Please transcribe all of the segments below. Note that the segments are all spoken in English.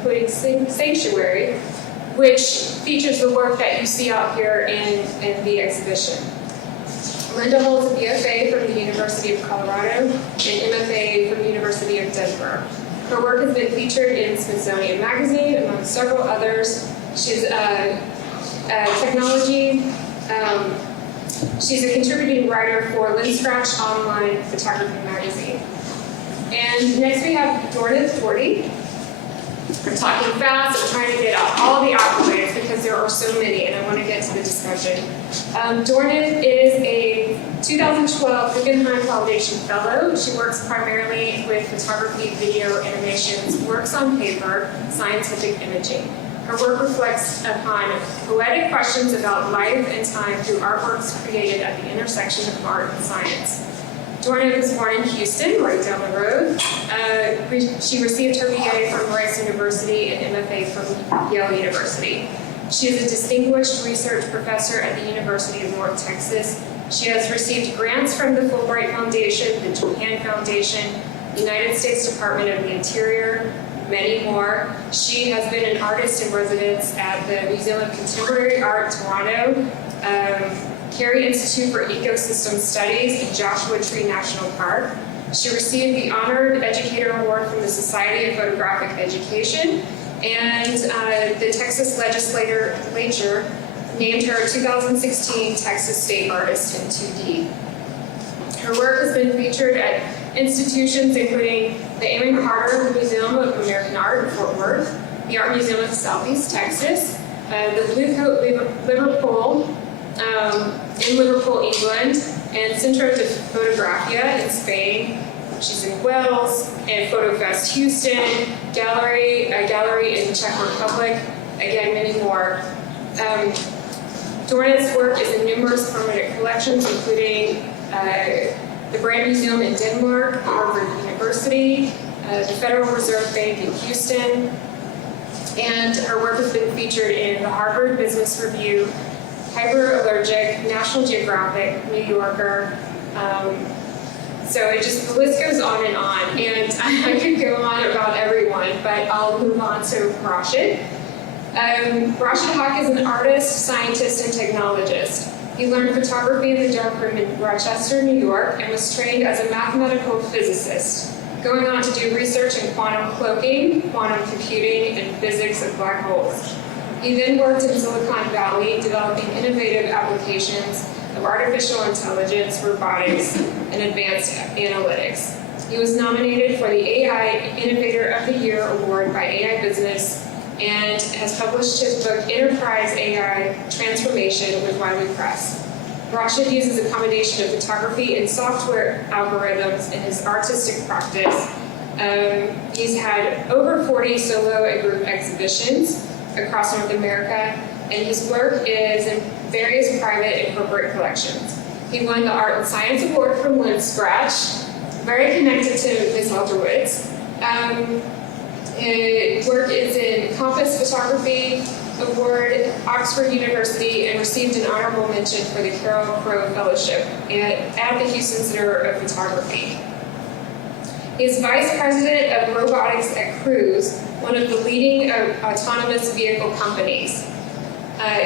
including Sanctuary, which features the work that you see out here in the exhibition. Linda holds a BFA from the University of Colorado and MFA from the University of Denver. Her work has been featured in Smithsonian Magazine, among several others. She's a technology. She's a contributing writer for Lenscratch Online Photography Magazine. And next we have Dornith Doherty. I'm talking fast, I'm trying to get out all the accolades because there are so many and I want to get to the discussion. Dornith is a 2012 Guggenheim Foundation Fellow. She works primarily with photography, video, animations, works on paper, scientific imaging. Her work reflects upon poetic questions about life and time through artworks created at the intersection of art and science. Dornith was born in Houston, right down the road. She received her BA from Rice University and MFA from Yale University. She is a distinguished research professor at the University of North Texas. She has received grants from the Fulbright Foundation, the Japan Foundation, the United States Department of the Interior, many more. She has been an artist in residence at the Museum of Contemporary Art, Toronto, Carey Institute for Ecosystem Studies in Joshua Tree National Park. She received the Honored Educator Award from the Society of Photographic Education, and the Texas Legislature named her 2016 Texas State Artist in 2D. Her work has been featured at institutions including the Aaron Carter Museum of American Art in Fort Worth, the Art Museum of Southeast Texas, the Blue Coat Liverpool, in Liverpool, England, and Centro de Fotografia in Spain. She's in Wales, and PhotoFest Houston, a gallery in Czech Republic, again, many more. Dornith's work is in numerous permanent collections, including the Brand Museum in Denmark, Harvard University, the Federal Reserve Bank in Houston, and her work has been featured in the Harvard Business Review, Hyperallergic, National Geographic, New Yorker. So the list goes on, and I could go on about everyone, but I'll move on to Rashed. Rashed Haq is an artist, scientist, and technologist. He learned photography in the darkroom in Rochester, New York, and was trained as a mathematical physicist, going on to do research in quantum cloaking, quantum computing, and physics of black holes. He then worked in Silicon Valley, developing innovative applications of artificial intelligence, robotics, and advanced analytics. He was nominated for the AI Innovator of the Year Award by AI Business and has published his book Enterprise AI Transformation with Wiley Press. Rashed uses a combination of photography and software algorithms in his artistic practice. He's had over 40 solo and group exhibitions across North America, and his work is in various private and corporate collections. He won the Art and Science Award from Lenscratch, very connected to Ms. Alterwitz. His work is in Compass Photography Award, Oxford University, and received an honorable mention for the Carol Crow Fellowship at the Houston Center of Photography. He is Vice President of Robotics at Cruise, one of the leading autonomous vehicle companies.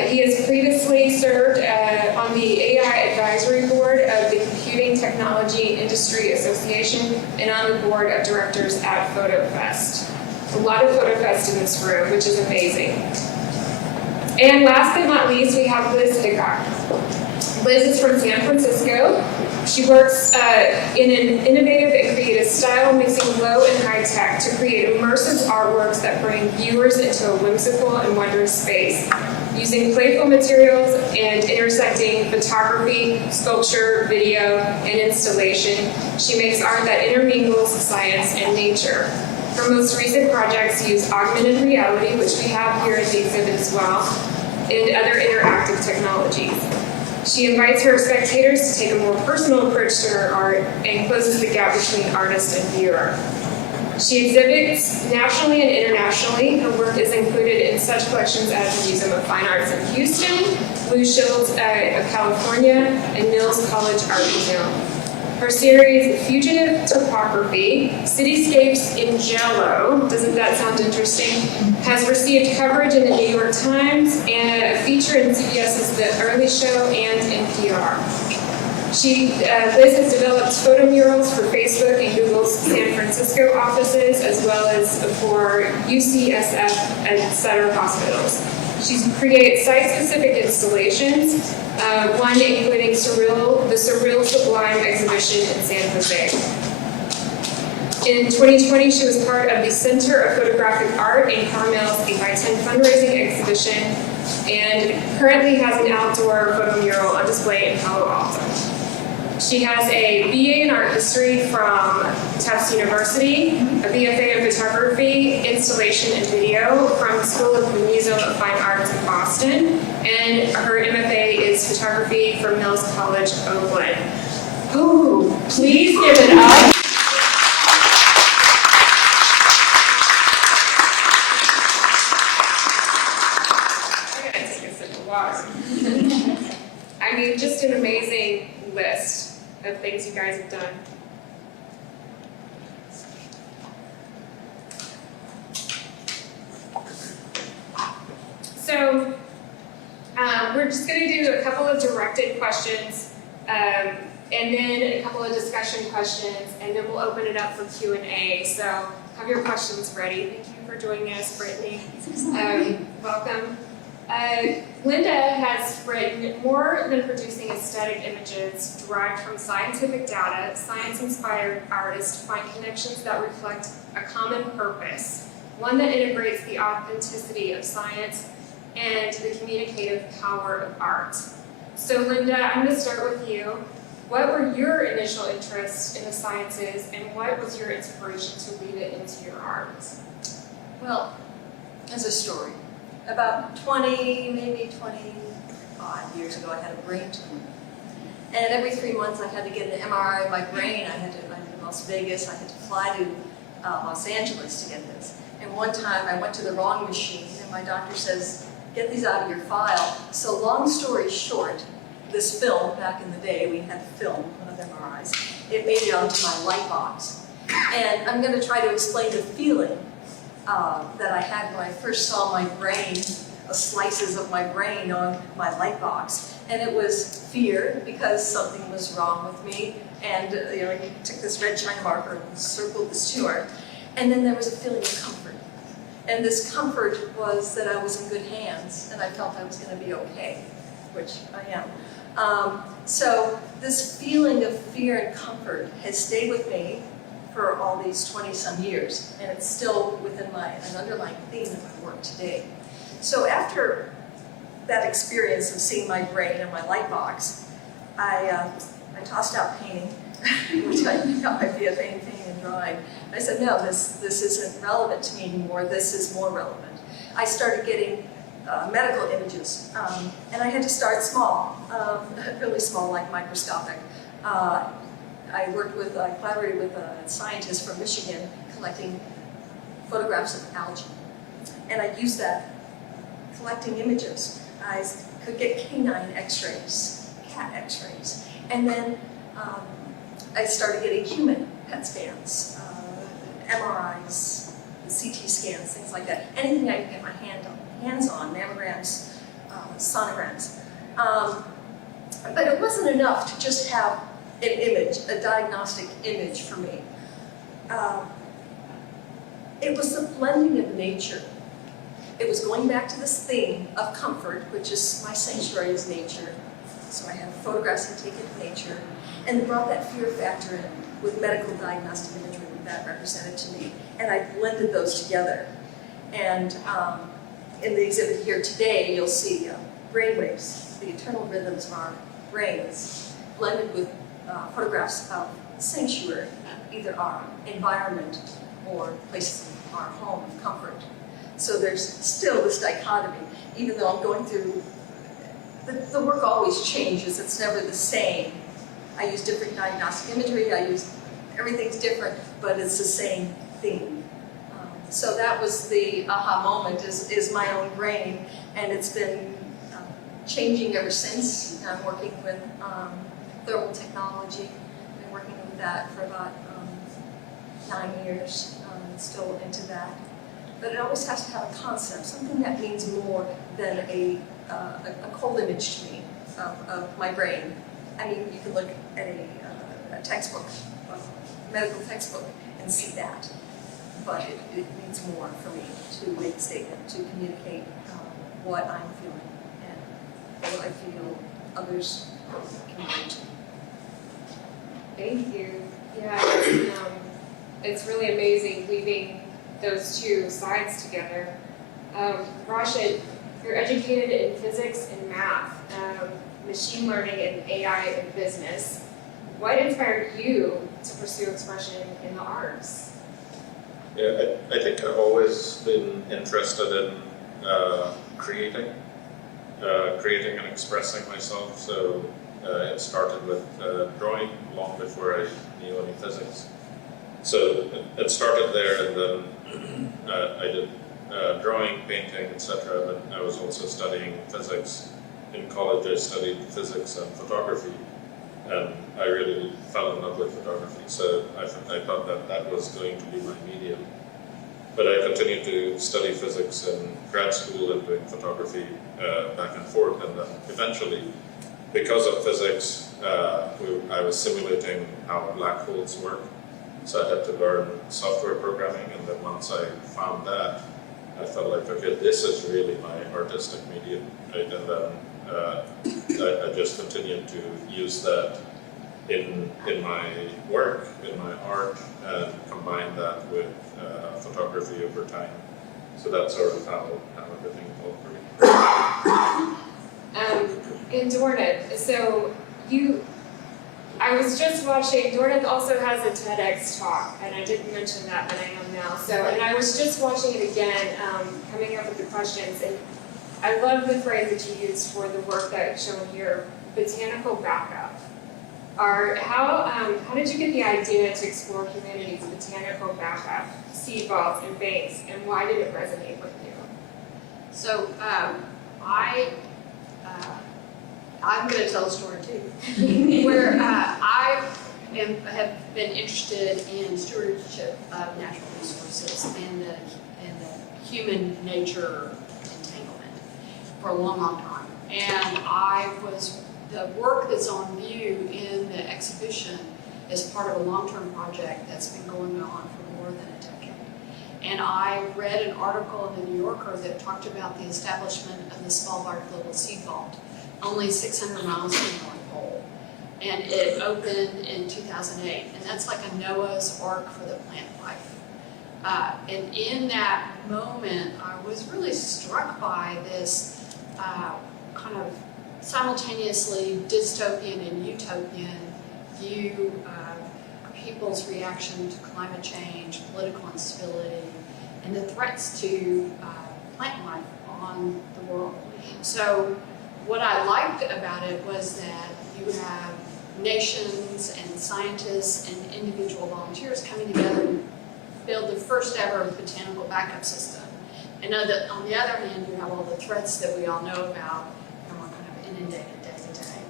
He has previously served on the AI Advisory Board of the Computing Technology Industry Association and on the board of directors at PhotoFest. A lot of PhotoFest in this room, which is amazing. And last but not least, we have Liz Hickok. Liz is from San Francisco. She works in an innovative and creative style, mixing low and high tech to create immersive artworks that bring viewers into a whimsical and wondrous space. Using playful materials and intersecting photography, sculpture, video, and installation, she makes art that intermingles science and nature. Her most recent projects use augmented reality, which we have here at the exhibit as well, and other interactive technologies. She invites her spectators to take a more personal approach to her art and closes the gap between artist and viewer. She exhibits nationally and internationally. Her work is included in such collections as the Museum of Fine Arts in Houston, Blue Shields of California, and Mills College Art Museum. Her series, Fugitive Topography, Cityscapes in Jello, doesn't that sound interesting, has received coverage in the New York Times and a feature in CBS's The Early Show and NPR. Liz has developed photo murals for Facebook and Google's San Francisco offices, as well as for UCSF and Sutter hospitals. She's created site-specific installations, one including the Surreal Sublime exhibition in San Jose. In 2020, she was part of the Center of Photographic Art in Carmel's 8x10 fundraising exhibition, and currently has an outdoor photo mural on display in Palo Alto. She has a BA in Art History from Tufts University, a BFA in Photography, Installation and Video from the School of the Museum of Fine Arts in Boston, and her MFA is Photography from Mills College, Oakland. Ooh, please give it up. I gotta take a sip of water. I mean, just an amazing list of things you guys have done. So we're just going to do a couple of directed questions and then a couple of discussion questions, and then we'll open it up for Q&A. So have your questions ready. Thank you for joining us, Brittany. Welcome. Linda has written, more than producing aesthetic images derived from scientific data, science-inspired artists find connections that reflect a common purpose, one that integrates the authenticity of science and the communicative power of art. So Linda, I'm going to start with you. What were your initial interests in the sciences, and what was your inspiration to weave it into your art? Well, as a story. About 20, maybe 25 years ago, I had a brain tumor. And every 3 months I had to get an MRI of my brain. I had to go to Las Vegas, I had to fly to Los Angeles to get this. And one time I went to the wrong machine, and my doctor says, get these out of your file. So long story short, this film, back in the day, we had film of MRIs, it made it onto my light box. And I'm going to try to explain the feeling that I had when I first saw my brain, slices of my brain on my light box. And it was fear, because something was wrong with me. And I took this red shine marker and circled this tumor. And then there was a feeling of comfort. And this comfort was that I was in good hands, and I felt I was going to be okay, which I am. So this feeling of fear and comfort has stayed with me for all these 20-some years, and it's still within an underlying theme of my work today. So after that experience of seeing my brain in my light box, I tossed out painting, which I got my BFA in painting and drawing. I said, no, this isn't relevant to me anymore, this is more relevant. I started getting medical images, and I had to start small, really small, like microscopic. I collaborated with a scientist from Michigan collecting photographs of algae. And I used that collecting images. I could get canine x-rays, cat x-rays. And then I started getting human PET scans, MRIs, CT scans, things like that. Anything I could get my hands on, mammograms, sonograms. But it wasn't enough to just have an image, a diagnostic image for me. It was the blending of nature. It was going back to this theme of comfort, which is my sanctuary is nature. So I have photographs I take of nature, and brought that fear factor in with medical diagnostic imagery that represented to me. And I blended those together. And in the exhibit here today, you'll see brainwaves, the internal rhythms of our brains, blended with photographs of sanctuary, either our environment or places in our home of comfort. So there's still this dichotomy, even though I'm going through, the work always changes, it's never the same. I use different diagnostic imagery, everything's different, but it's the same theme. So that was the aha moment, is my own brain, and it's been changing ever since. I'm working with thermal technology, been working with that for about 9 years, still into that. But it always has to have a concept, something that means more than a cold image to me of my brain. I mean, you can look at a textbook, a medical textbook, and see that. But it means more for me to make a statement, to communicate what I'm feeling and what I feel others can relate to. Thank you. Yeah, it's really amazing weaving those two sides together. Rashed, you're educated in physics and math, machine learning and AI in business. What inspired you to pursue expression in the arts? Yeah, I think I've always been interested in creating and expressing myself. So it started with drawing long before I knew any physics. So it started there, and then I did drawing, painting, etc. But I was also studying physics. In college, I studied physics and photography, and I really fell in love with photography. So I thought that that was going to be my medium. But I continued to study physics in grad school and doing photography back and forth, and then eventually, because of physics, I was simulating how black holes work. So I had to learn software programming, and then once I found that, I felt like, okay, this is really my artistic medium, right? And then I just continued to use that in my work, in my art, and combine that with photography over time. So that's sort of how everything evolved for me. In Dornith, so I was just watching, Dornith also has a TEDx talk, and I didn't mention that, but I am now. So, and I was just watching it again, coming up with the questions, and I love the phrase that you used for the work that's shown here, botanical backup. How did you get the idea to explore humanity's botanical backup, seed vaults and banks, and why did it resonate with you? So I'm going to tell a story too, where I have been interested in stewardship of natural resources and the human nature entanglement for a long, long time. And the work that's on view in the exhibition is part of a long-term project that's been going on for more than a decade. And I read an article in the New Yorker that talked about the establishment of the Svalbard Global Seed Vault, only 600 miles from the North Pole. And it opened in 2008. And that's like a Noah's Ark for the plant life. And in that moment, I was really struck by this kind of simultaneously dystopian and utopian view of people's reaction to climate change, political instability, and the threats to plant life on the world. So what I liked about it was that you have nations and scientists and individual volunteers coming together to build the first ever botanical backup system. And on the other hand, you have all the threats that we all know about, and we're kind of inundated day to day.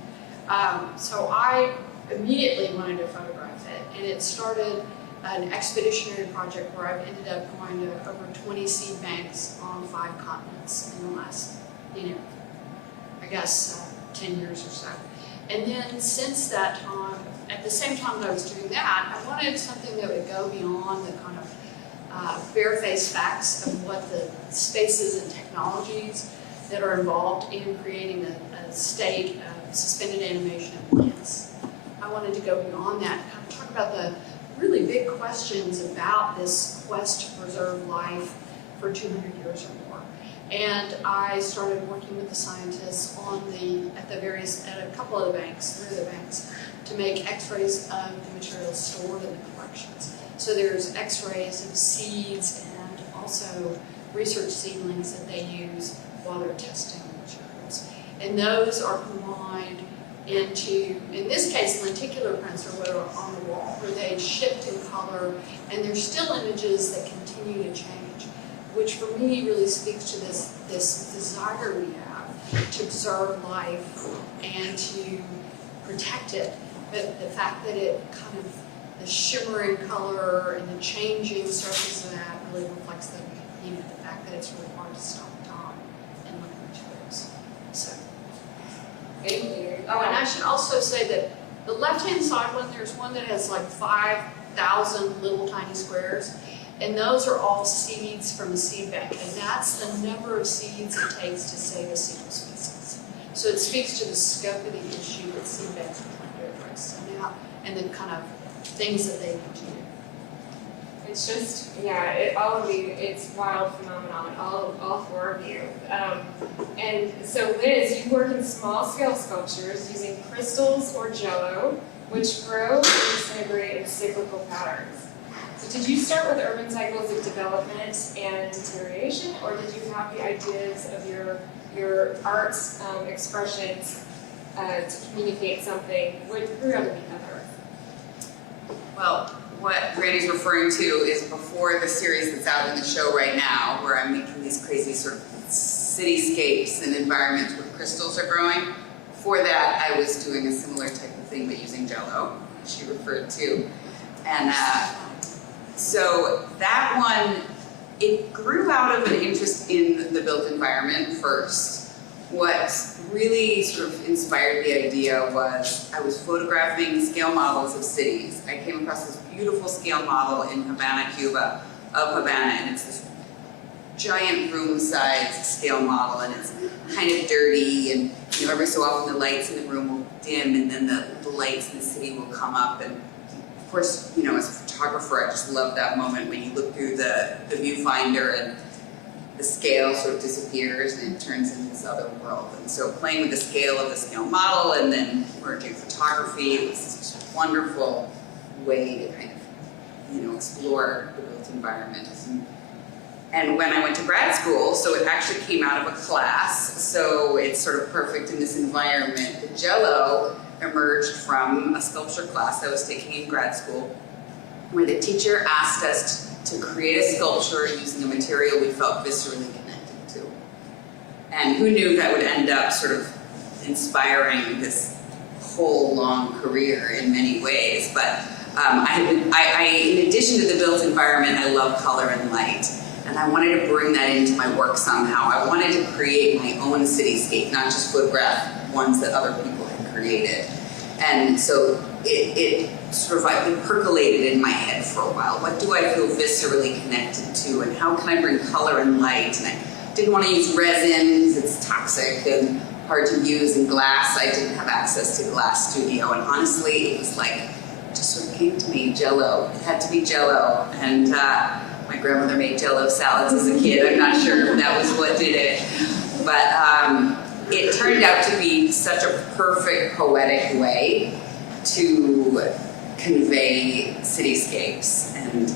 So I immediately wanted to photograph it, and it started an expeditionary project where I've ended up going to over 20 seed banks on 5 continents in the last, I guess 10 years or so. And then since that time, at the same time that I was doing that, I wanted something that would go beyond the kind of bare-faced facts of what the spaces and technologies that are involved in creating a state of suspended animation of plants. I wanted to go beyond that and kind of talk about the really big questions about this quest to preserve life for 200 years or more. And I started working with the scientists at a couple of the banks, 3 of the banks, to make x-rays of the materials stored in the collections. So there's x-rays of seeds and also research seedlings that they use while they're testing the materials. And those are combined into, in this case, lenticular prints are what are on the wall, where they shift in color, and they're still images that continue to change, which for me really speaks to this desire we have to preserve life and to protect it, but the fact that it kind of shimmering color and the changing surface of that really reflects the fact that it's really hard to stop time and look at each of those. So, Thank you. oh, and I should also say that the left-hand side one, there's one that has like 5,000 little tiny squares, and those are all seeds from the seed bank, and that's the number of seeds it takes to save a single species. So it speaks to the scope of the issue that seed banks are trying to address, and the kind of things that they need to do. It's just, yeah, all of you, it's wild phenomenon, all four of you. And so Liz, you work in small scale sculptures using crystals or jello, which grow and disintegrate in cyclical patterns. So did you start with urban cycles of development and deterioration, or did you have the ideas of your art's expressions to communicate something with through underneath the earth? Well, what Brandi's referring to is before the series that's out in the show right now, where I'm making these crazy sort of cityscapes and environments where crystals are growing. Before that, I was doing a similar type of thing, but using jello, which she referred to. And so that one, it grew out of an interest in the built environment first. What really sort of inspired the idea was I was photographing scale models of cities. I came across this beautiful scale model in Havana, Cuba, of Havana, and it's this giant room-sized scale model, and it's kind of dirty, and every so often the lights in the room will dim, and then the lights in the city will come up, and of course, as a photographer, I just love that moment when you look through the viewfinder and the scale sort of disappears and it turns into this other world. And so playing with the scale of the scale model and then merging photography, it was this wonderful way to kind of, explore the built environment. And when I went to grad school, so it actually came out of a class, so it's sort of perfect in this environment. The jello emerged from a sculpture class I was taking in grad school, where the teacher asked us to create a sculpture using a material we felt viscerally connected to. And who knew that would end up sort of inspiring this whole long career in many ways. But in addition to the built environment, I love color and light. And I wanted to bring that into my work somehow. I wanted to create my own cityscape, not just photograph ones that other people had created. And so it sort of like percolated in my head for a while. What do I feel viscerally connected to, and how can I bring color and light? And I didn't want to use resins, it's toxic and hard to use, and glass. I didn't have access to glass studio, and honestly, it was like, it just sort of came to me, jello. It had to be jello, and my grandmother made jello salads as a kid. I'm not sure if that was what did it, but it turned out to be such a perfect poetic way to convey cityscapes, and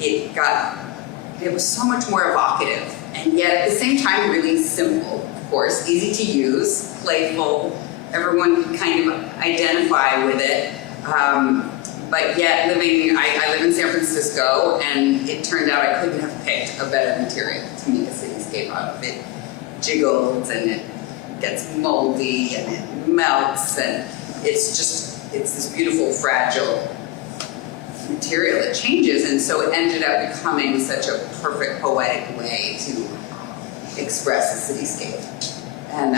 it was so much more evocative, and yet at the same time really simple, of course, easy to use, playful, everyone could kind of identify with it, but yet I live in San Francisco, and it turned out I couldn't have picked a better material to make a cityscape out of. It jiggles, and it gets moldy, and it melts, and it's this beautiful, fragile material that changes, and so it ended up becoming such a perfect, poetic way to express a cityscape. And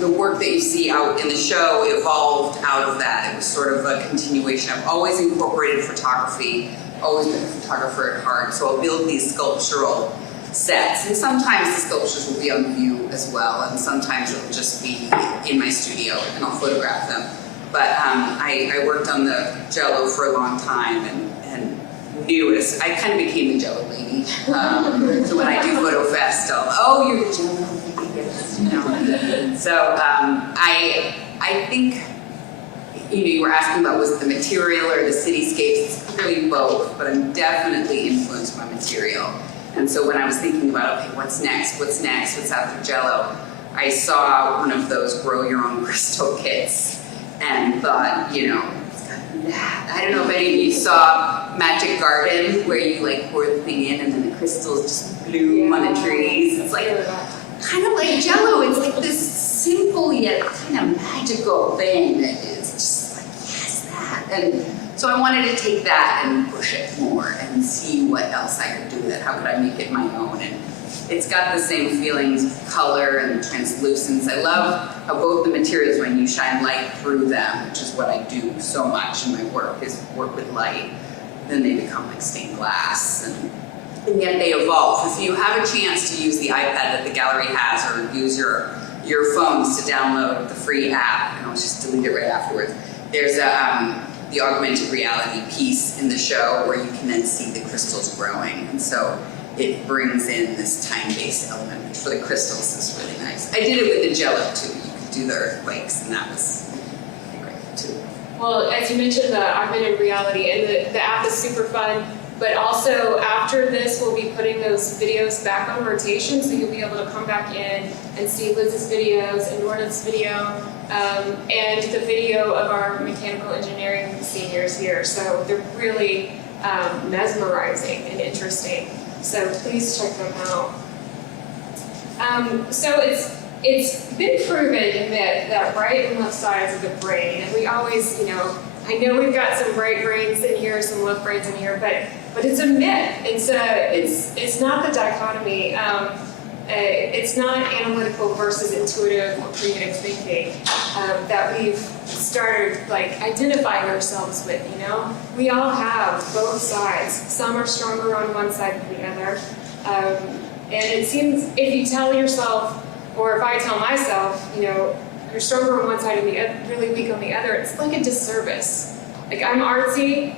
the work that you see out in the show evolved out of that. It was sort of a continuation. I've always incorporated photography, always been a photographer at heart, so I'll build these sculptural sets, and sometimes the sculptures will be on view as well, and sometimes it'll just be in my studio, and I'll photograph them. But I worked on the jello for a long time, and knew it. I kind of became the jello lady. So when I do Photo Fest, you're the jello lady, yes, So I think, you were asking about was it the material or the cityscapes. It's clearly both, but I'm definitely influenced by material. And so when I was thinking about, okay, what's next, what's after jello, I saw one of those grow your own crystal kits, and thought, it's got that. I don't know if any of you saw Magic Garden, where you pour the thing in and then the crystals just bloom on the trees. It's like kind of like jello. It's like this simple yet kind of magical thing that is just like, yes, that. And So I wanted to take that and push it more and see what else I could do with it. How could I make it my own? And it's got the same feelings of color and translucence. I love how both the materials, when you shine light through them, which is what I do so much in my work, is work with light, then they become like stained glass, and yet they evolve. If you have a chance to use the iPad that the gallery has, or use your phones to download the free app, and I'll just delete it right afterwards, there's the augmented reality piece in the show where you can then see the crystals growing, and so it brings in this time-based element, which for the crystals is really nice. I did it with the Jello too. You could do the earthquakes, and that was great too. Well, as you mentioned, the augmented reality, and the app is super fun, but also after this, we'll be putting those videos back on rotation, so you'll be able to come back in and see Liz's videos and Dornith's video, and the video of our mechanical engineering seniors here. So they're really mesmerizing and interesting. So please check them out. So it's been proven that right and left sides of the brain, and we always, I know we've got some right brains in here, some left brains in here, but it's a myth. It's not the dichotomy. It's not analytical versus intuitive or creative thinking that we've started identifying ourselves with. We all have both sides. Some are stronger on one side than the other, and it seems if you tell yourself, or if I tell myself, you're stronger on one side and the other, really weak on the other, it's like a disservice. Like, I'm artsy,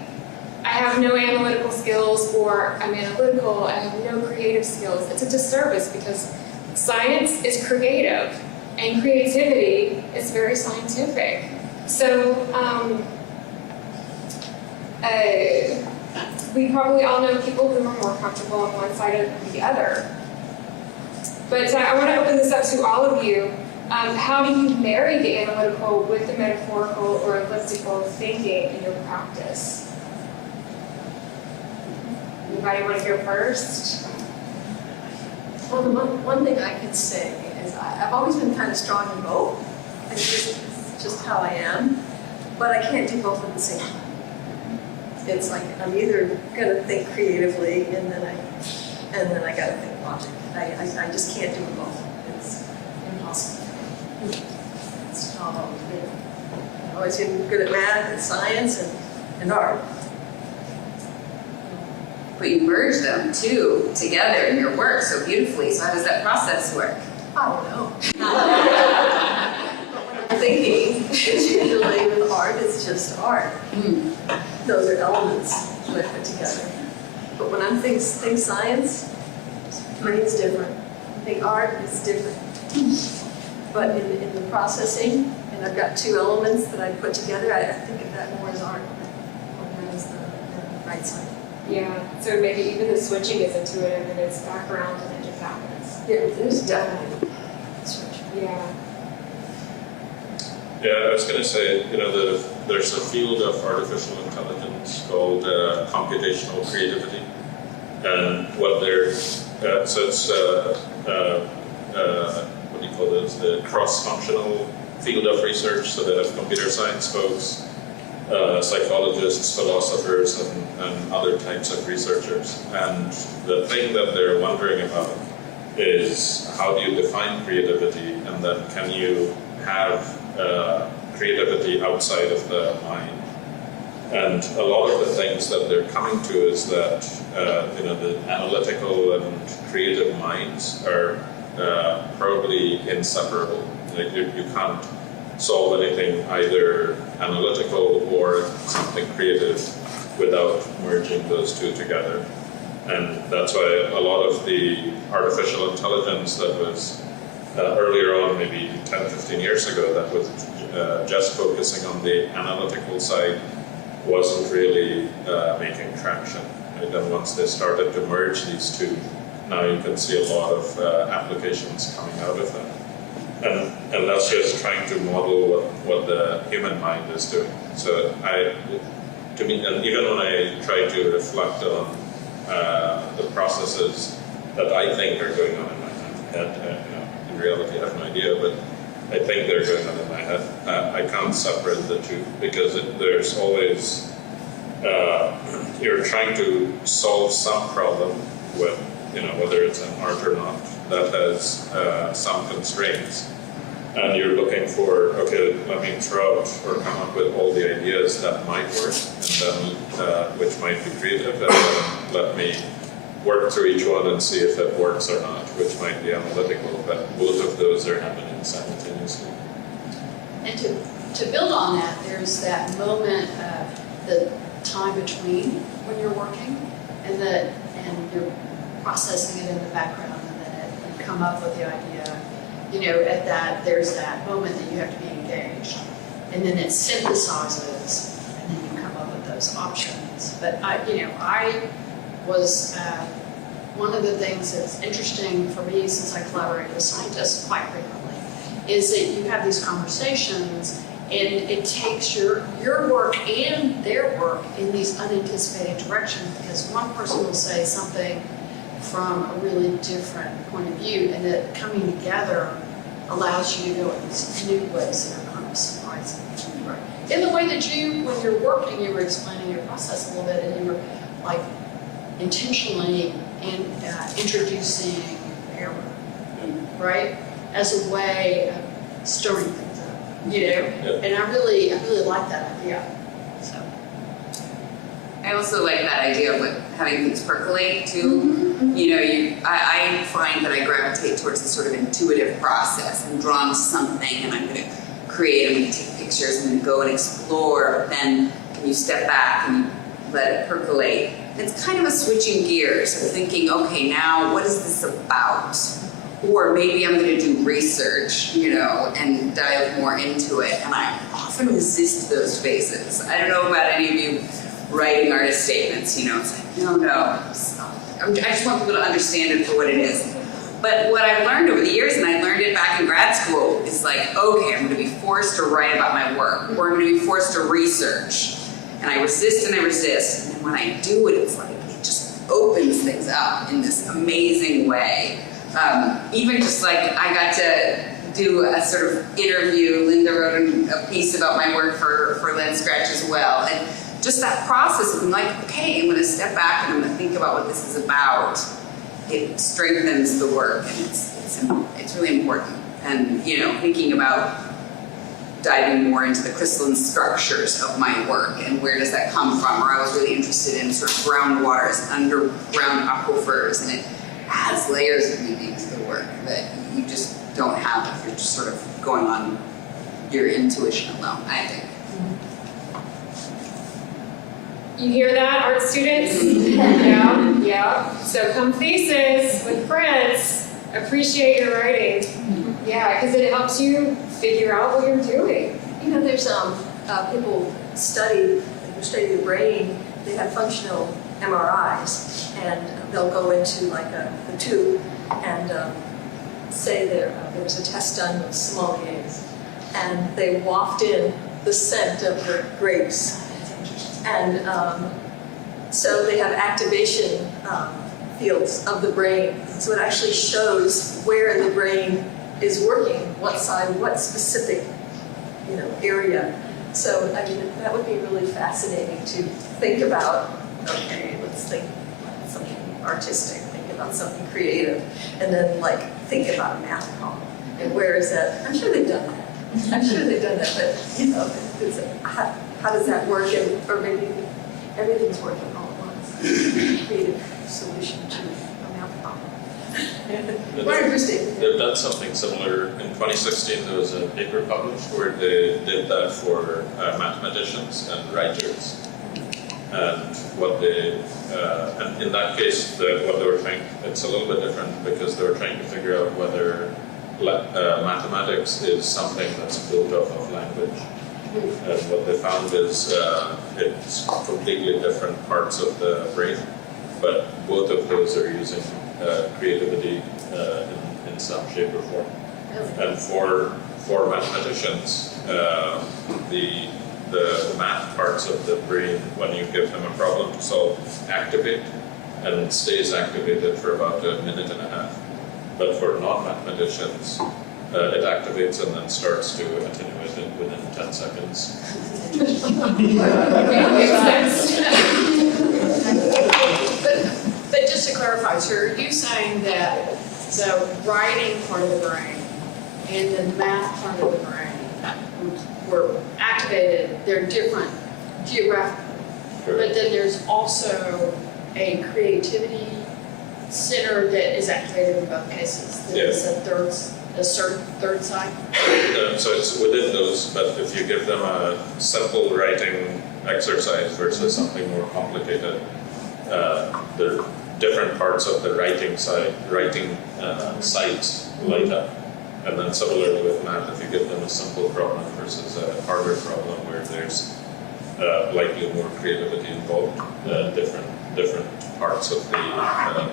I have no analytical skills, or I'm analytical, I have no creative skills. It's a disservice because science is creative and creativity is very scientific. So we probably all know people who are more comfortable on one side or the other. But I want to open this up to all of you. How do you marry the analytical with the metaphorical or elliptical thinking in your practice? Anybody want to go first? Well, one thing I could say is I've always been kind of strong in both. It's just how I am, but I can't do both at the same time. It's like I'm either going to think creatively and then I got to think logic. I just can't do it both. It's impossible. It's not always good. I've always been good at math and science and art. But you merge them too together in your work so beautifully. So how does that process work? I don't know. But when I'm thinking, it's usually with art, it's just art. Those are elements that I put together. But when I'm thinking science, brain's different. I think art is different. But in the processing, and I've got two elements that I put together, I think of that more as art as the right side. Yeah, so maybe even the switching is intuitive and it's background and it just happens. Yeah, there's definitely switch. Yeah. Yeah, I was going to say, there's a field of artificial intelligence called computational creativity, and what so it's what do you call this? The cross-functional field of research. So they have computer science folks, psychologists, philosophers, and other types of researchers. And the thing that they're wondering about is how do you define creativity, and then can you have creativity outside of the mind? And a lot of the things that they're coming to is that the analytical and creative minds are probably inseparable. Like you can't solve anything either analytical or something creative without merging those two together. And that's why a lot of the artificial intelligence that was earlier on, maybe 10, 15 years ago, that was just focusing on the analytical side wasn't really making traction. And then once they started to merge these two, now you can see a lot of applications coming out of them. And that's just trying to model what the human mind is doing. So to me, and even when I try to reflect on the processes that I think are going on in my head, in reality I have no idea, but I think they're going on in my head. I can't separate the two because there's always you're trying to solve some problem with, whether it's an art or not, that has some constraints. And you're looking for, okay, let me throw out or come up with all the ideas that might work, and then which might be creative, and then let me work through each one and see if it works or not, which might be analytical, but both of those are happening simultaneously. And to build on that, there's that moment of the time between when you're working and you're processing it in the background, and then you come up with the idea. There's that moment that you have to be engaged, and then it synthesizes, and then you come up with those options. But I was one of the things that's interesting for me, since I collaborate with scientists quite frequently, is that you have these conversations, and it takes your work and their work in these unanticipated directions, because one person will say something from a really different point of view, and that coming together allows you to go in these new ways that are kind of surprising. Right. In the way that when you're working, you were explaining your process a little bit, and you were like intentionally introducing error, right, as a way of stirring things up, Yeah. And I really like that idea. So. I also like that idea of having things percolate too. Mm-hmm. I find that I gravitate towards this sort of intuitive process. I'm drawn to something and I'm going to create, I'm going to take pictures, I'm going to go and explore, but then you step back and you let it percolate. It's kind of a switching gears of thinking, okay, now what is this about? Or maybe I'm going to do research, and dive more into it. And I often resist those phases. I don't know about any of you writing artist statements, it's like, no. I just want people to understand it for what it is. But what I've learned over the years, and I learned it back in grad school, is like, okay, I'm going to be forced to write about my work, or I'm going to be forced to research. And I resist, and then when I do it, it's like, it just opens things up in this amazing way. Even just like, I got to do a sort of interview. Linda wrote a piece about my work for Lens Scratch as well. And just that process of being like, okay, I'm going to step back and I'm going to think about what this is about. It strengthens the work, and it's really important. And thinking about diving more into the crystalline structures of my work and where does that come from. Or I was really interested in sort of groundwaters, underground aquifers, and it adds layers of meaning to the work that you just don't have if you're just sort of going on your intuition alone, I think. You hear that, art students? Yeah. So come thesis with friends. Appreciate your writing. Yeah, because it helps you figure out what you're doing. There's people who study the brain. They have functional MRIs, and they'll go into like the tube and say there was a test done with sommeliers, and they waft in the scent of the grapes. And so they have activation fields of the brain. So it actually shows where the brain is working, what side, what specific, area. So that would be really fascinating to think about. Okay, let's think about something artistic, think about something creative, and then think about a math problem. And where is that? I'm sure they've done that. But it's how does that work? Or maybe everything's working all at once. Creative solution to a math problem. Quite interesting. They've done something similar. In 2016, there was a paper published where they did that for mathematicians and writers. And and in that case, what they were trying, it's a little bit different because they were trying to figure out whether mathematics is something that's built off of language. And what they found is it's completely different parts of the brain, but both of those are using creativity in some shape or form. And for mathematicians, the math parts of the brain, when you give them a problem to solve, activate, and it stays activated for about a minute and a half. But for non-mathematicians, it activates and then starts to attenuate it within 10 seconds. But just to clarify, so are you saying that the writing part of the brain and the math part of the brain were activated, they're different geographically, but then there's also a creativity center that is activated in both cases? That is a third side? So it's within those, but if you give them a simple writing exercise versus something more complicated, the different parts of the writing sites light up. And then similarly with math, if you give them a simple problem versus a harder problem where there's likely more creativity involved, different parts of the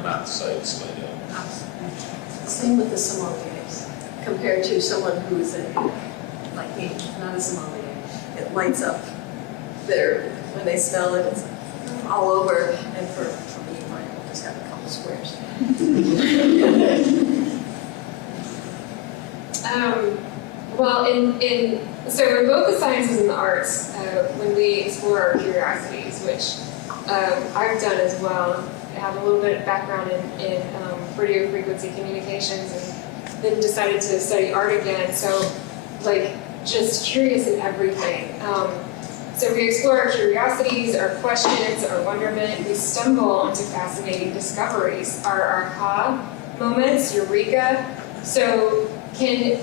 math sites light up. Same with the sommeliers, compared to someone who is like me, not a sommelier. It lights up there when they smell it, it's all over, and for me, mine will just have a couple squares. Well, so in both the sciences and the arts, when we explore our curiosities, which I've done as well, I have a little bit of background in radio frequency communications, and then decided to study art again. So, like, just curious in everything. So we explore our curiosities, our questions, our wonderment. We stumble onto fascinating discoveries, our aha moments, eureka. So can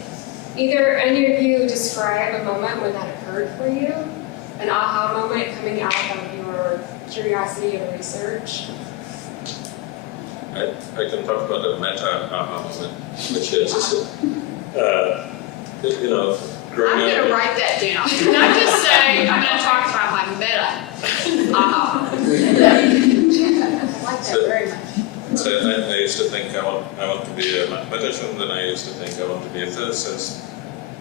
either any of you describe a moment when that occurred for you? An aha moment coming out of your curiosity and research? I can talk about a meta aha moment, which is, growing I'm up. gonna write that down. Can I just say, I'm gonna talk about my meta aha. I like that very much. So I used to think I want to be a mathematician, then I used to think I want to be a physicist.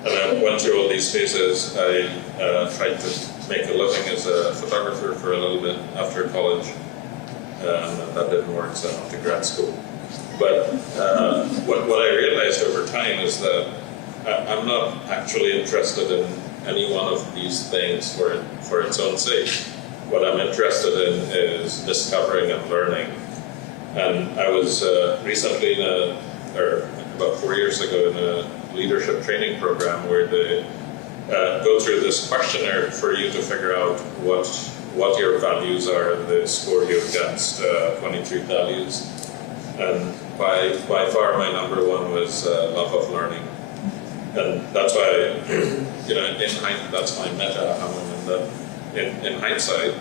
And I went through all these phases. I tried to make a living as a photographer for a little bit after college. That didn't work, so I went to grad school. But what I realized over time is that I'm not actually interested in any one of these things for its own sake. What I'm interested in is discovering and learning. And I was recently about 4 years ago, in a leadership training program where they go through this questionnaire for you to figure out what your values are, and they score you against 23 values. And by far my number one was love of learning. And that's why, that's my meta aha moment, that in hindsight,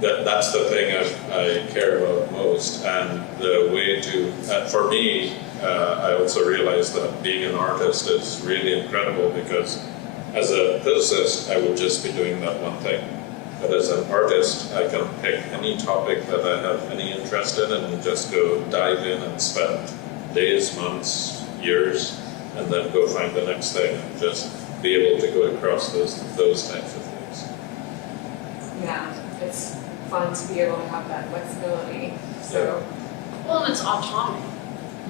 that's the thing I care about most. And the way to, for me, I also realized that being an artist is really incredible, because as a physicist, I would just be doing that one thing. But as an artist, I can pick any topic that I have any interest in and just go dive in and spend days, months, years, and then go find the next thing and just be able to go across those types of things. Yeah, it's fun to be able to have that flexibility. So, Well, and it's autonomy.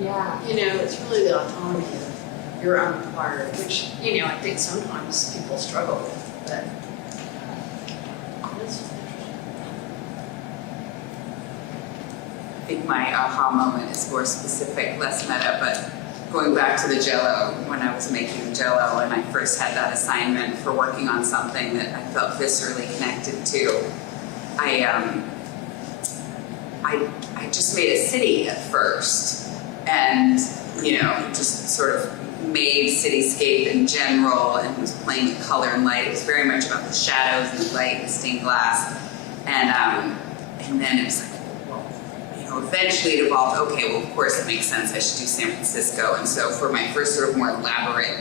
yeah. It's really the autonomy of your own acquired, which, I think sometimes people struggle with, but it's I think my aha moment is more specific, less meta, but going back to the Jell-O, when I was making Jell-O and I first had that assignment for working on something that I felt viscerally connected to, I just made a city at first, and just sort of made cityscape in general, and was playing with color and light. It was very much about the shadows and the light and the stained glass, and then it was like, eventually it evolved, okay, well, of course it makes sense, I should do San Francisco. And so for my first sort of more elaborate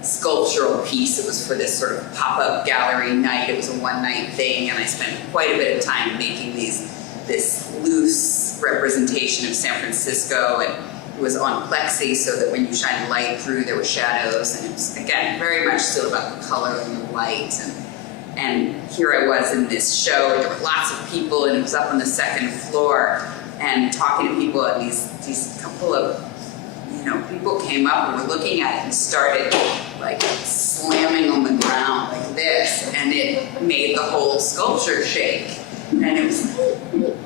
sculptural piece, it was for this sort of pop-up gallery night. It was a one-night thing, and I spent quite a bit of time making this loose representation of San Francisco, and it was on plexi so that when you shine light through, there were shadows, and it was, again, very much still about the color and the light. And here I was in this show, and there were lots of people, and it was up on the second floor, and talking to people, and these couple of people came up and were looking at it and started like slamming on the ground like this, and it made the whole sculpture shake. And it was,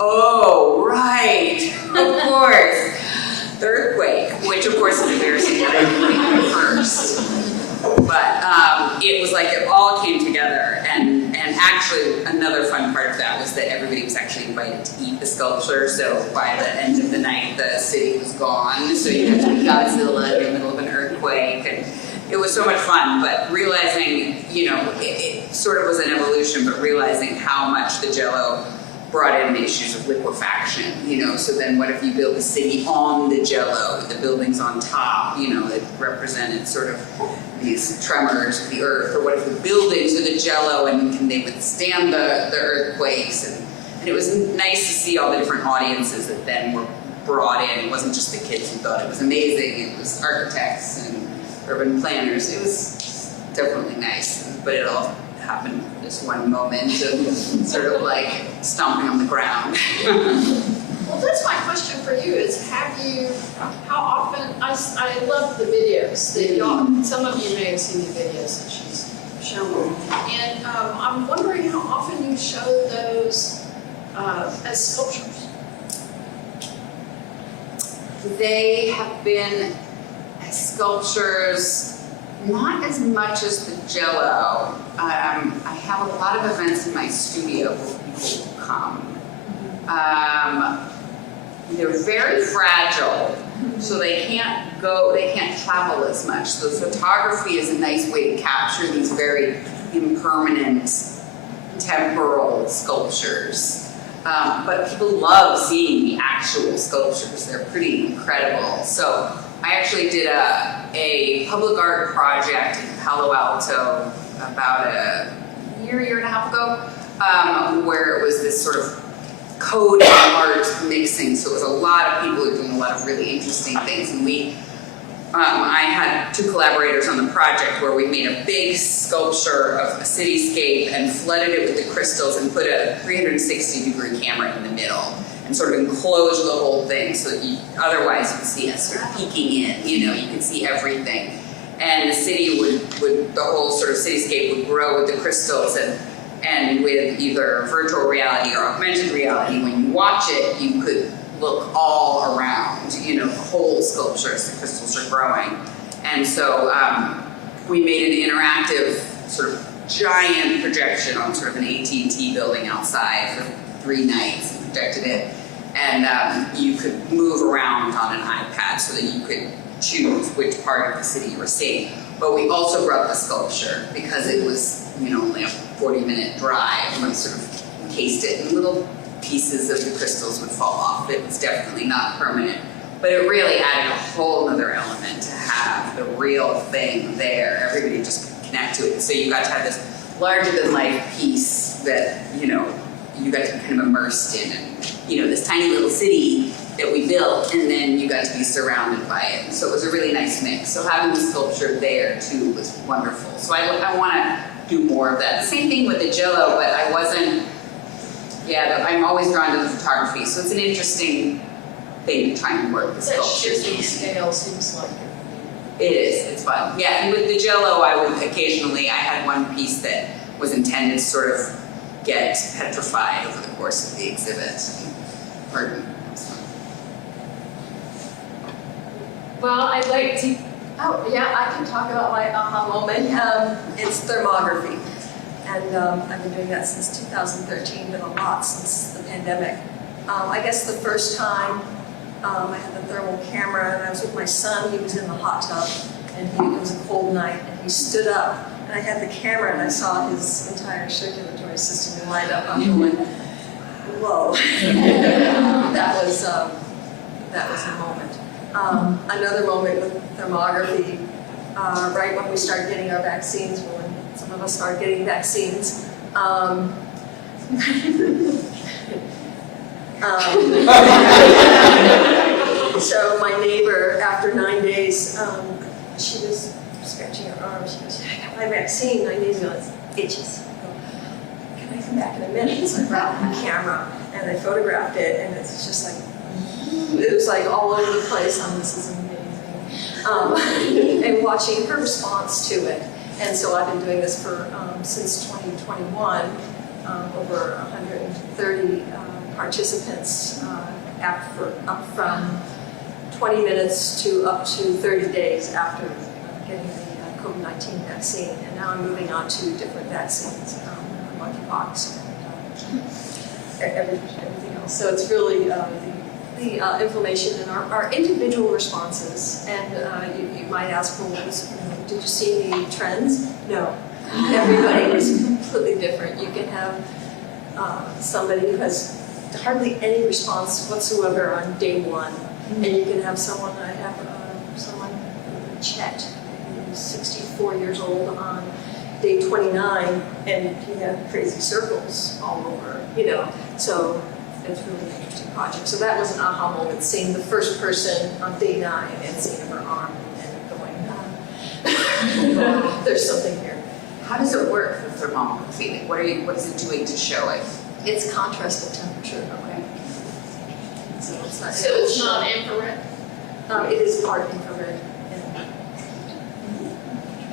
oh, right, of course. The earthquake, which of course is embarrassing that I believe at first. But it was like it all came together, and actually another fun part of that was that everybody was actually invited to eat the sculpture, so by the end of the night the city was gone, so you had to be Godzilla in the middle of an earthquake, and it was so much fun. But realizing, it sort of was an evolution, but realizing how much the Jell-O brought in the issues of liquefaction, so then what if you build the city on the Jell-O, the buildings on top, it represented sort of these tremors of the earth, or what if the buildings are the Jell-O and can they withstand the earthquakes, and it was nice to see all the different audiences that then were brought in. It wasn't just the kids who thought it was amazing, it was architects and urban planners. It was definitely nice, but it all happened this one moment of sort of like stomping on the ground. Well, that's my question for you is how often, I love the videos that y'all, some of you may have seen the videos that she's shown. And I'm wondering how often you show those as sculptures. They have been sculptures, not as much as the Jell-O. I have a lot of events in my studio where people will come. They're very fragile, so they can't travel as much. So photography is a nice way to capture these very impermanent temporal sculptures. But people love seeing the actual sculptures. They're pretty incredible. So I actually did a public art project in Palo Alto about a year and a half ago, where it was this sort of code and art mixing. So it was a lot of people who were doing a lot of really interesting things. And I had two collaborators on the project where we made a big sculpture of a cityscape and flooded it with the crystals and put a 360-degree camera in the middle and sort of enclosed the whole thing so that otherwise you could see us sort of peeking in, you could see everything. And the city the whole sort of cityscape would grow with the crystals, and with either virtual reality or augmented reality, when you watch it, you could look all around, the whole sculpture as the crystals are growing. And so we made an interactive sort of giant projection on sort of an AT&T building outside for 3 nights and projected it. And you could move around on an iPad so that you could choose which part of the city you were seeing. But we also brought the sculpture because it was, only a 40-minute drive, and we sort of encased it in little pieces of the crystals would fall off. It was definitely not permanent, but it really added a whole other element to have the real thing there. Everybody just could connect to it. So you got to have this larger-than-life piece that, you got to be kind of immersed in, and, this tiny little city that we built, and then you got to be surrounded by it. And so it was a really nice mix. So having the sculpture there, too, was wonderful. So I want to do more of that. Same thing with the Jell-O, but I wasn't, I'm always drawn to the photography, so it's an interesting thing to try and work the sculpture. That shifting scale seems like it is, it's fun. Yeah, and with the Jell-O, I had one piece that was intended to sort of get petrified over the course of the exhibit. Pardon. Well, I'd like to. Oh, yeah, I can talk about my aha moment. It's thermography. And I've been doing that since 2013, but a lot since the pandemic. I guess the first time I had the thermal camera and I was with my son, he was in the hot tub, and it was a cold night, and he stood up, and I had the camera and I saw his entire circulatory system light up. I'm going, whoa. That was a moment. Another moment with thermography, right when we started getting our vaccines, when some of us started getting vaccines. So my neighbor, after 9 days, she was scratching her arm. She goes, I got my vaccine 9 days ago. It itches. I go, can I come back in a minute? So I brought my camera and I photographed it, and it's just like, it was like all over the place. This is amazing. and watching her response to it. And so I've been doing this for since 2021, over 130 participants, up from 20 minutes to up to 30 days after getting the COVID-19 vaccine. And now I'm moving on to different vaccines, monkeypox, and everything else. So it's really the inflammation and our individual responses. And you might ask, well, did you see any trends? No. Everybody is completely different. You can have somebody who has hardly any response whatsoever on day one, and you can have someone, I have someone, Chet, who's 64 years old on day 29, and he had crazy circles all over, so it's really an interesting project. So that was an aha moment, seeing the first person on day 9 and seeing her arm and going, there's something here. How does it work, the thermometer feeling? What is it doing to show it? It's contrast of temperature. Okay. So it's not. So it's not infrared? It is part infrared.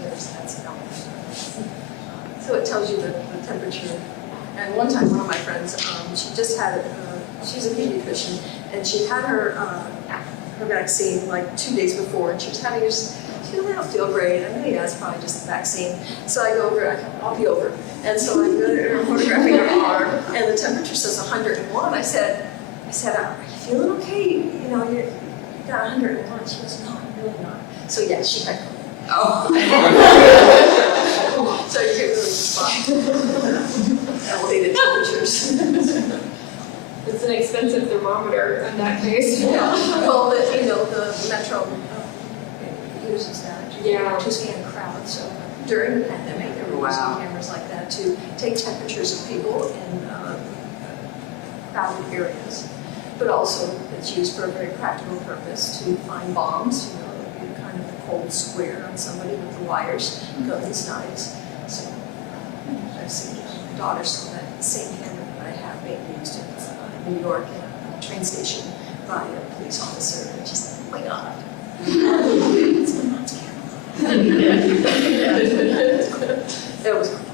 That's so it tells you the temperature. And one time, one of my friends, she just had, she's a pediatrician, and she had her vaccine like 2 days before, and she was having this. She goes, I don't feel great. I know, yeah, it's probably just the vaccine. So I go over, I'll be over. And so I'm photographing her arm, and the temperature says 101. I said, are you feeling okay? You got 101. She goes, no, I'm really not. So yeah, she had COVID. Oh. So you can really spot elevated temperatures. It's an expensive thermometer in that case. Yeah. Well, the Metro uses that to scan crowds. So during the pandemic, there were using cameras like that to take temperatures of people in crowded areas. But also, it's used for a very practical purpose to find bombs. Kind of a cold square on somebody with the wires, guns, knives. So I've seen my daughter saw that same camera that I have being used in New York at a train station by a police officer, and she's like, oh my God. It's my mom's camera. It was cool.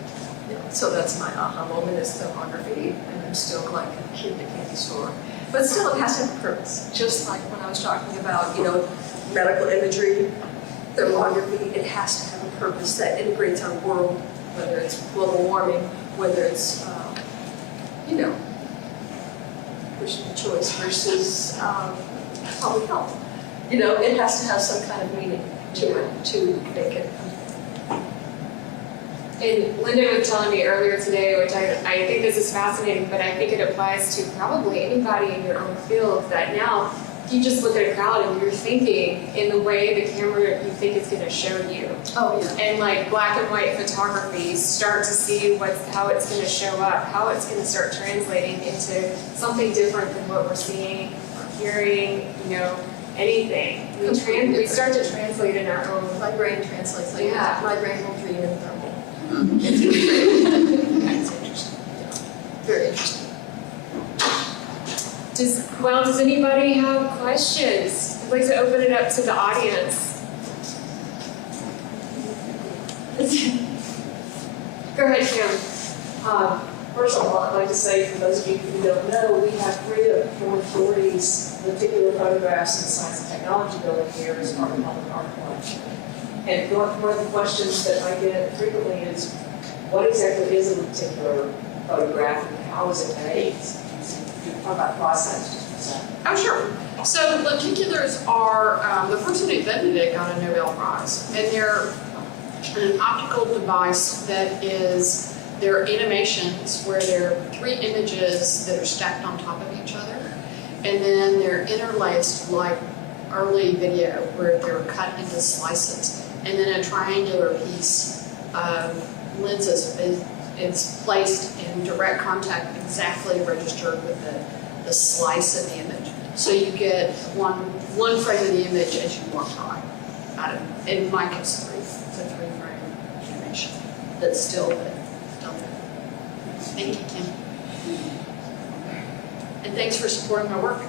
So that's my aha moment is thermography, and I'm still like a kid in a candy store. But still, it has to have a purpose. Just like when I was talking about, medical imagery, thermography, it has to have a purpose that integrates our world, whether it's global warming, whether it's, personal choice versus public health. It has to have some kind of meaning to it to make it. And Linda was telling me earlier today, which I think this is fascinating, but I think it applies to probably anybody in your own field, that now you just look at a crowd and you're thinking in the way the camera you think is going to show you. Oh, yeah. And like black and white photography, start to see how it's going to show up, how it's going to start translating into something different than what we're seeing or hearing, anything. We start to translate in our own. My brain translates like Yeah. that. My brain will dream in thermal. It's It's interesting. Yeah. Very interesting. Does anybody have questions? I'd like to open it up to the audience. Go ahead, Kim. First of all, I'd like to say, for those of you who don't know, we have 3 of 4 authorities, particular photographs in the Science and Technology building here as part of the public art collection. And one of the questions that I get frequently is, what exactly is a particular photograph and how is it made? Talk about process just for a second. Oh, sure. So lenticulars are, the person who invented it got a Nobel Prize. And they're an optical device that is, they're animations where there are 3 images that are stacked on top of each other. And then they're interlaced like early video where they're cut into slices. And then a triangular piece of lenses is placed in direct contact, exactly registered with the slice of the image. So you get one frame of the image as you walk by. In my case, 3. It's a 3-frame animation that's still there. Thank you, Kim. And thanks for supporting my work.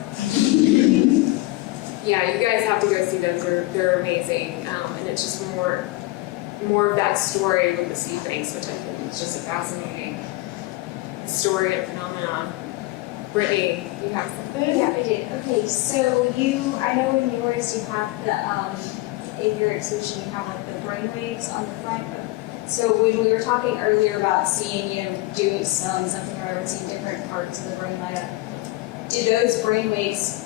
Yeah, you guys have to go see those. They're amazing, and it's just more of that story with the sea banks, which I think is just a fascinating story and phenomenon. Brittany, you have something? Yeah, I did. Okay, so I know in yours you have in your exhibition you have like the brainwaves on the front. So when we were talking earlier about seeing, doing something or whatever, seeing different parts of the brain light up, do those brainwaves,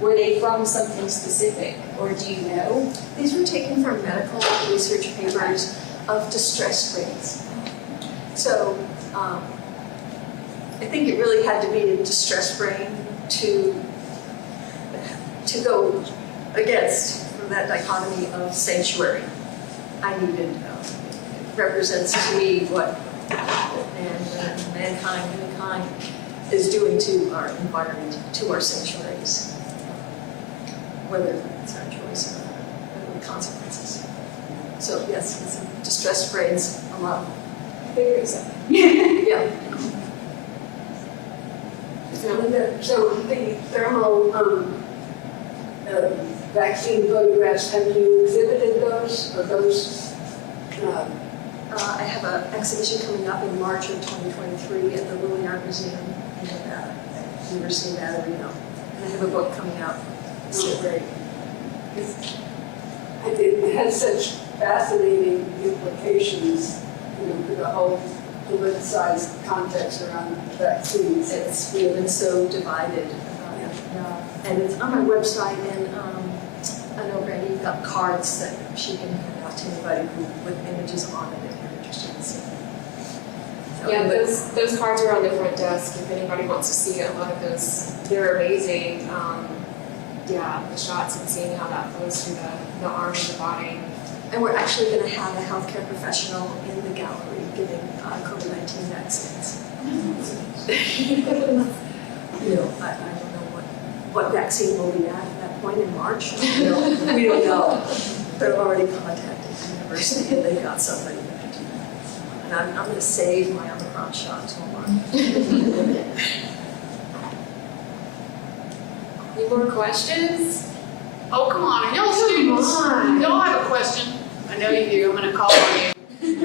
were they from something specific, or do you know? These were taken from medical research papers of distressed brains. So I think it really had to be a distressed brain to go against that dichotomy of sanctuary. I needed represents to me what mankind is doing to our environment, to our sanctuaries, whether it's our choice or the consequences. So yes, it's distressed brains a lot. Very exciting. Yeah. So the thermal vaccine photographs, have you exhibited those? Or those? I have an exhibition coming up in March of 2023 at the Dishman Art Museum in University of Nevada, and I have a book coming out. Oh, great. It has such fascinating implications, for the whole politicized context around vaccines. It's we have been so divided about it. And it's on my website, and I know Brandi's got cards that she can hand out to anybody with images on it if you're interested in seeing. So, Yeah, those cards are on the front desk if anybody wants to see a lot of those. They're amazing. Yeah, the shots and seeing how that flows through the arm and the body. And we're actually going to have a healthcare professional in the gallery giving COVID-19 vaccines. I don't know what vaccine will be at that point in March. We don't know. They've already contacted the university and they got somebody that can do that. And I'm going to save my Omicron shot till March. Any more questions? Oh, come on, are y'all students? Y'all have a question? I know you do, I'm gonna call on you.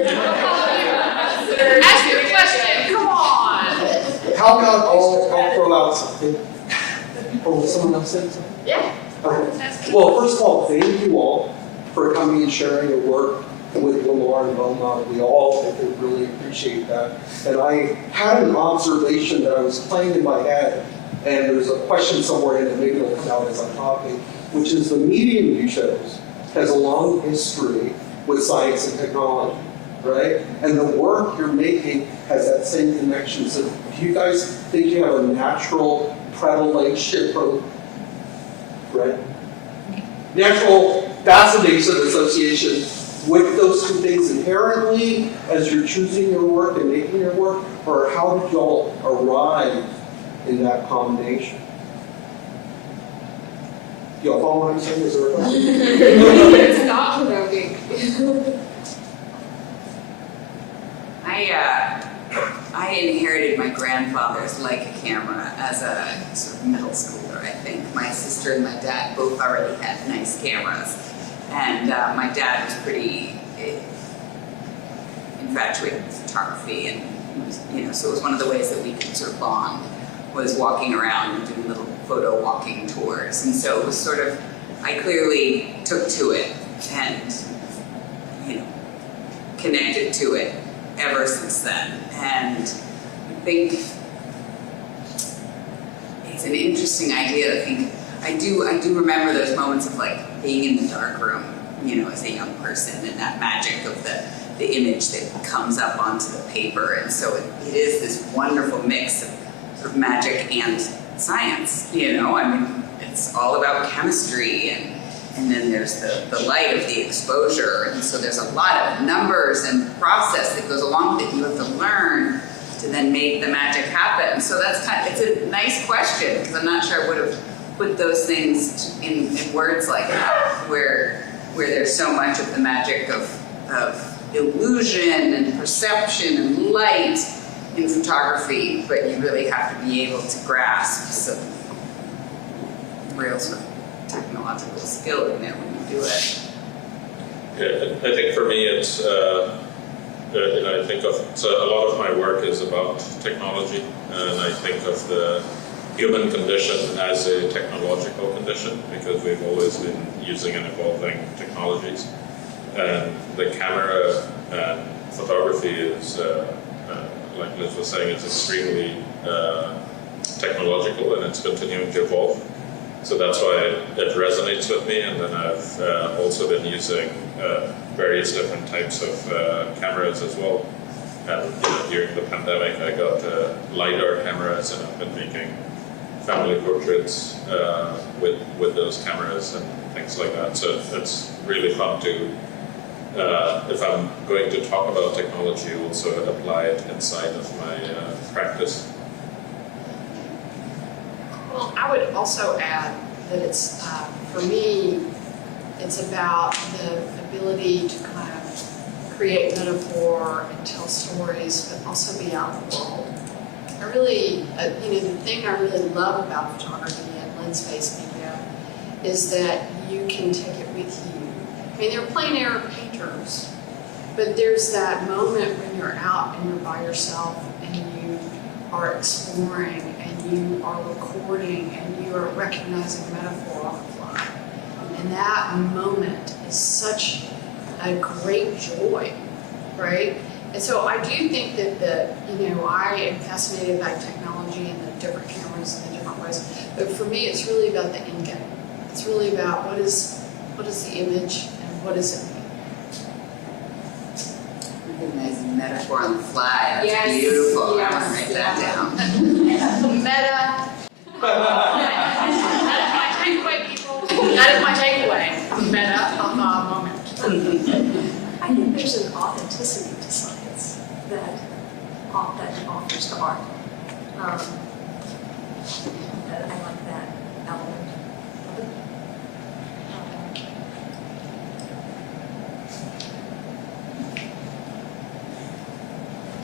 Ask your question, come on. How about I'll throw out something? Oh, will someone else say something? Yeah. Okay. Well, first of all, thank you all for coming and sharing your work with Lamar and Beaumont. We all really appreciate that. And I had an observation that I was playing in my head, and there's a question somewhere in it, maybe it'll come out as I'm talking, which is the medium you chose has a long history with science and technology, right? And the work you're making has that same connection. So do you guys think you have a natural predilection for, right? Natural fascination association with those two things inherently as you're choosing your work and making your work, or how did y'all arrive in that combination? Do y'all follow what I'm saying? Is there a question? It's not provoking. I inherited my grandfather's Leica camera as a sort of middle schooler, I think. My sister and my dad both already had nice cameras. And my dad was pretty infatuated with photography, and so it was one of the ways that we could sort of bond was walking around and doing little photo walking tours. And so it was sort of, I clearly took to it and, connected to it ever since then. And I think it's an interesting idea to think, I do remember those moments of like being in the dark room, as a young person, and that magic of the image that comes up onto the paper. And so it is this wonderful mix of sort of magic and science, it's all about chemistry, and then there's the light of the exposure, and so there's a lot of numbers and process that goes along with it. You have to learn to then make the magic happen. So that's it's a nice question, because I'm not sure I would have put those things in words like that, where there's so much of the magic of illusion and perception and light in photography, but you really have to be able to grasp some real sort of technological skill in it when you do it. Yeah, I think for me it's, I think of, so a lot of my work is about technology, and I think of the human condition as a technological condition because we've always been using and evolving technologies. And the camera and photography is, like Liz was saying, it's extremely technological and it's continuing to evolve. So that's why it resonates with me. And then I've also been using various different types of cameras as well. And during the pandemic, I got LiDAR cameras, and I've been making family portraits with those cameras and things like that. So it's really fun to, if I'm going to talk about technology, also apply it inside of my practice. Well, I would also add that it's, for me, it's about the ability to kind of create metaphor and tell stories, but also be out in the world. I really, the thing I really love about photography and lens-based media is that you can take it with you. I mean, they're plein air painters, but there's that moment when you're out and you're by yourself and you are exploring and you are recording and you are recognizing metaphor on the fly. And that moment is such a great joy, right? And so I do think that I am fascinated by technology and the different cameras and the different ways. But for me, it's really about the end game. It's really about what is the image and what does it mean. Recognizing metaphor on the fly. That's Yes, beautiful. yes, I want to write that down. Meta. That is my takeaway, people. That is my takeaway. Meta moment. I think there's an authenticity to science that offers to art. That I like that element of it.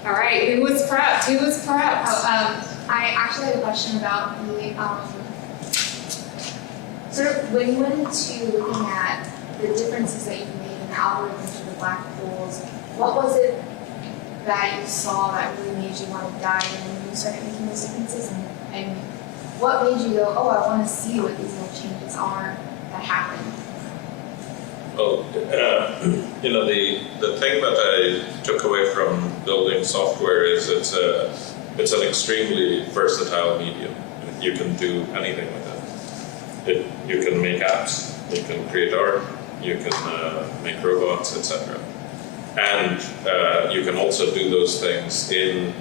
All right, who was prepped? I actually had a question about the, sort of when you went into looking at the differences that you made in the algorithms for the black holes, what was it that you saw that really made you want to dive in when you started making those differences? And what made you go, oh, I want to see what these little changes are that happen? Well, the thing that I took away from building software is it's an extremely versatile medium. You can do anything with it. You can make apps, you can create art, you can make robots, etc. And you can also do those things in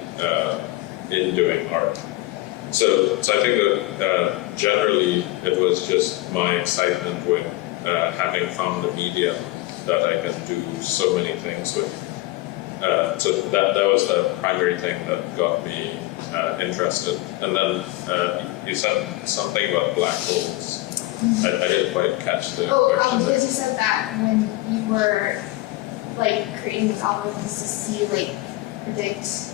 doing art. So I think that generally it was just my excitement with having found a medium that I can do so many things with. So that was the primary thing that got me interested. And then you said something about black holes. I didn't quite catch the question. Because you said that when you were creating these algorithms to see predict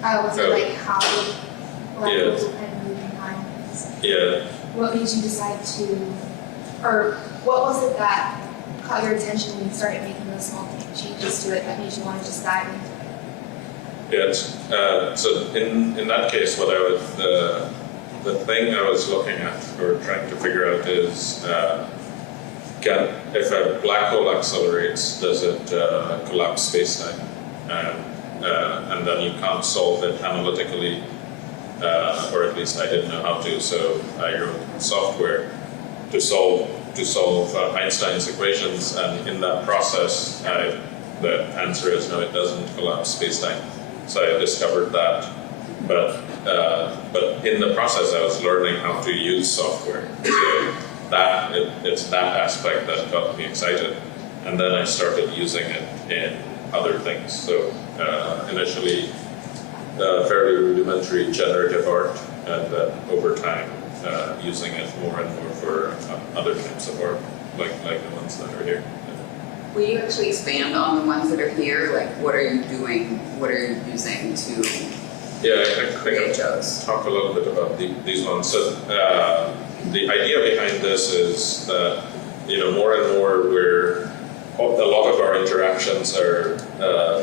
how black holes would kind of move behind things. Yeah. What made you decide to, or what was it that caught your attention when you started making those small changes to it that made you want to just dive into it? Yeah, so in that case, the thing I was looking at or trying to figure out is if a black hole accelerates, does it collapse spacetime? And then you can't solve it analytically, or at least I didn't know how to. So I wrote software to solve Einstein's equations, and in that process, the answer is no, it doesn't collapse spacetime. So I discovered that, but in the process, I was learning how to use software. So it's that aspect that got me excited, and then I started using it in other things. So initially, fairly rudimentary generative art, and then over time, using it more and more for other types of art, like the ones that are here. Will you actually expand on the ones that are here? Like, what are you doing? What are you using to Yeah, I think create those? Talk a little bit about these ones. So the idea behind this is that, more and more a lot of our interactions are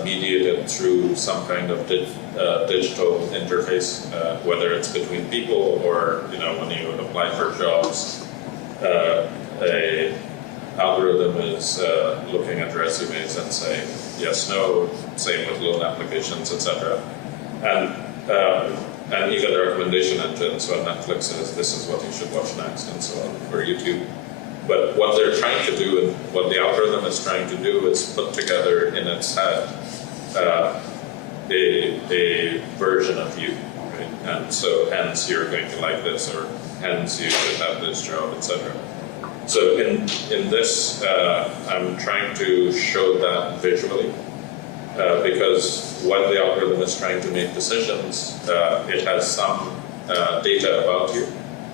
mediated through some kind of digital interface, whether it's between people or, when you apply for jobs, a algorithm is looking at resumes and saying yes, no, same with loan applications, etc. And even recommendation engines, when Netflix says this is what you should watch next and so on, or YouTube. But what they're trying to do, and what the algorithm is trying to do, is put together in its head a version of you, right? And so hence you're going to like this, or hence you should have this job, etc. So in this, I'm trying to show that visually, because when the algorithm is trying to make decisions, it has some data about you.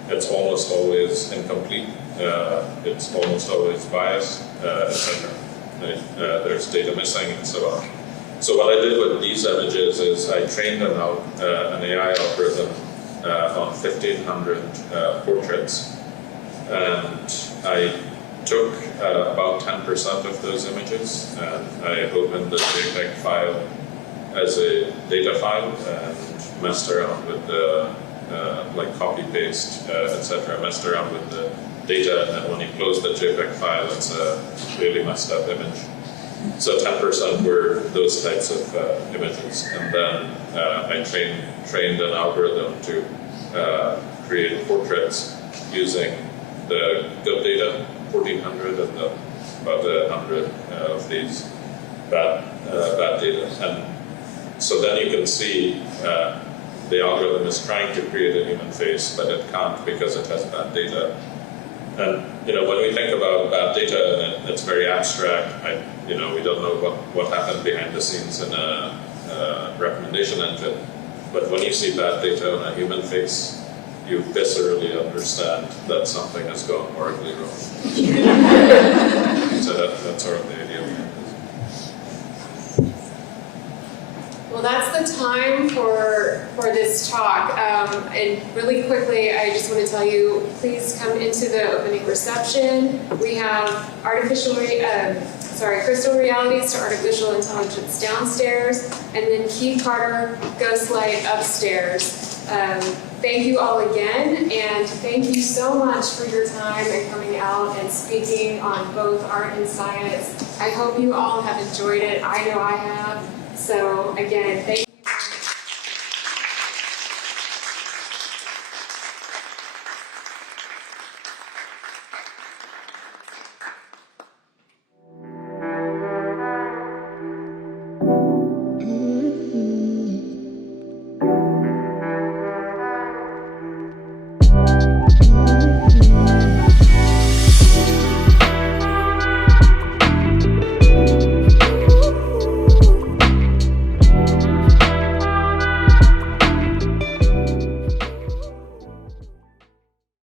It's almost always incomplete. It's almost always biased, etc. There's data missing and so on. So what I did with these images is I trained an AI algorithm on 1,500 portraits, and I took about 10% of those images, and I opened the JPEG file as a data file and messed around with the like copy paste, etc. Messed around with the data, and then when you close the JPEG file, it's a really messed up image. So 10% were those types of images, and then I trained an algorithm to create portraits using the good data, 1,400, and about 100 of these bad data. And so then you can see the algorithm is trying to create a human face, but it can't because it has bad data. And when we think about bad data, and it's very abstract. We don't know what happened behind the scenes in a recommendation engine. But when you see bad data on a human face, you viscerally understand that something has gone horribly wrong. So that's sort of the idea behind this. Well, that's the time for this talk. And really quickly, I just want to tell you, please come into the opening reception. We have crystal realities to artificial intelligence downstairs, and then Keith Carter Ghostlight upstairs. Thank you all again, and thank you so much for your time and coming out and speaking on both art and science. I hope you all have enjoyed it. I know I have. So again, thank you.